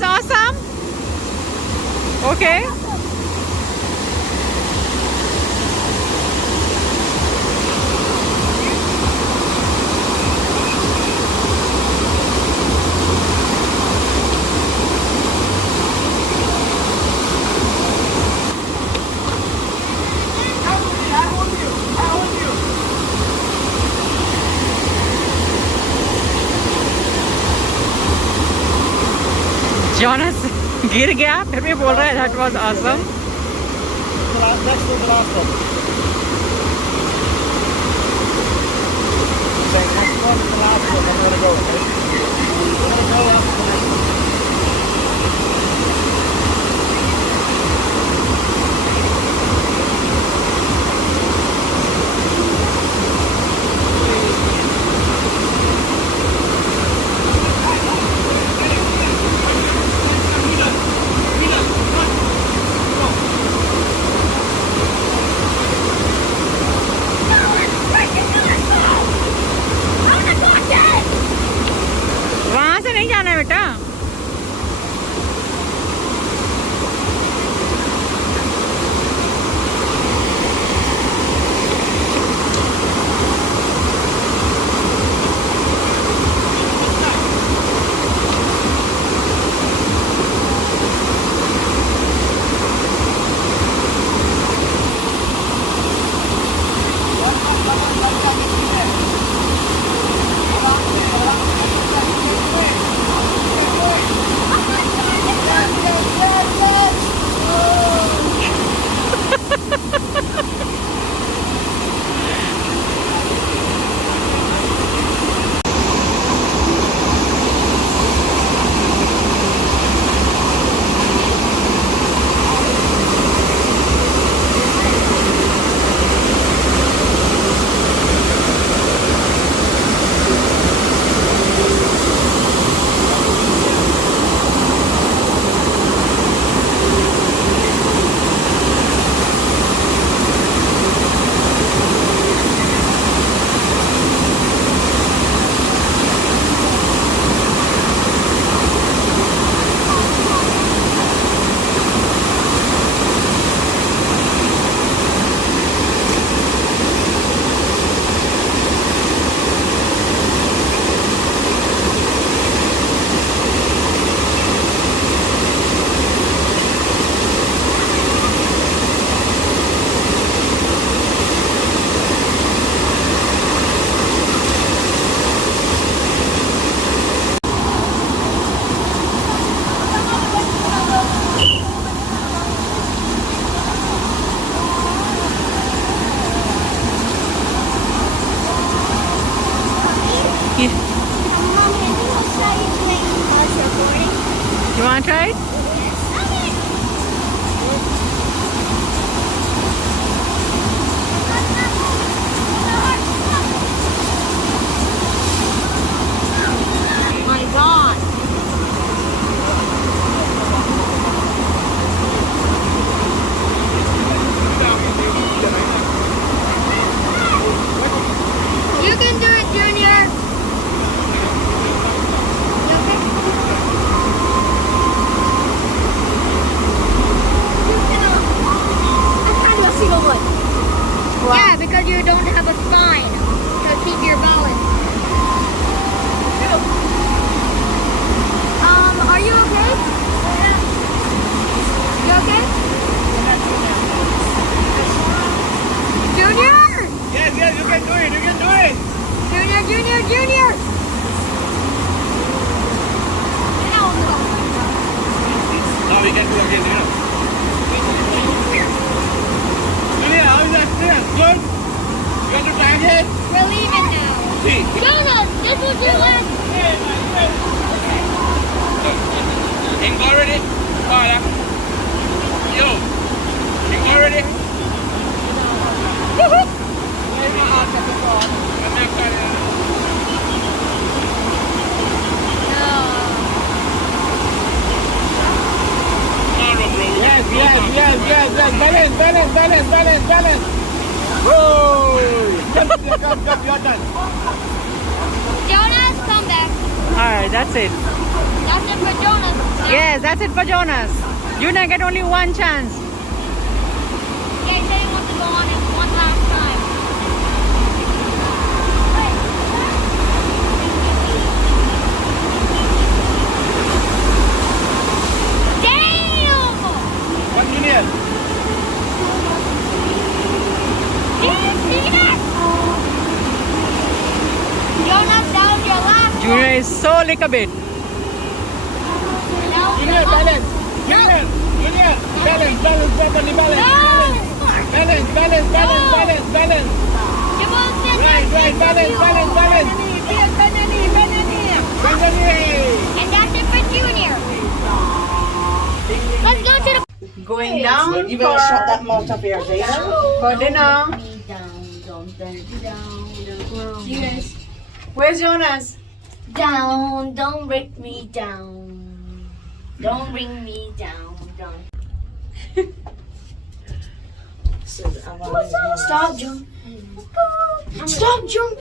was awesome? Okay. Jonas गिर गया फिर भी बोल रहा है that was awesome Next to the last one. Saying next one is the last one. I'm gonna go. Okay? I'm gonna go after the next one. वहां से नहीं जाना है बेटा You want to try it? My God. You can do it, Junior. You okay? I'm trying to do a single foot. Yeah, because you don't have a spine to keep your balance. Are you okay? You okay? Junior! Yes, yes, you can do it. You can do it. Junior, Junior, Junior! No, we can do it again. Julia, how is that experience? Good? You want to try again? We're leaving now. See. Jonas, this was your last. Ing already? Para. Yo. Ing already? Woohoo! Yes, yes, yes, yes, yes. Balance, balance, balance, balance, balance. Whoa! Come, come, come, you're done. Jonas, come back. Alright, that's it. That's it for Jonas. Yes, that's it for Jonas. Juna get only one chance. Yeah, he said he wants to go on it one last time. Damn! What Junior? Did you see that? Jonas, that was your last Juna is so lick a bit. That was Junior, your last balance. Junior, Junior, balance, balance, properly balance. No! Balance, balance, balance, balance, balance. You both said Right, that. right, balance, balance, balance. Bend the knee. And that's it for Junior. Let's go to the... Going down You better shut that mouth up here, Jada. for dinner. Cheers. Where's Jonas? Down, don't break me down. Don't bring me down, down. Stop jumping. Stop jumping.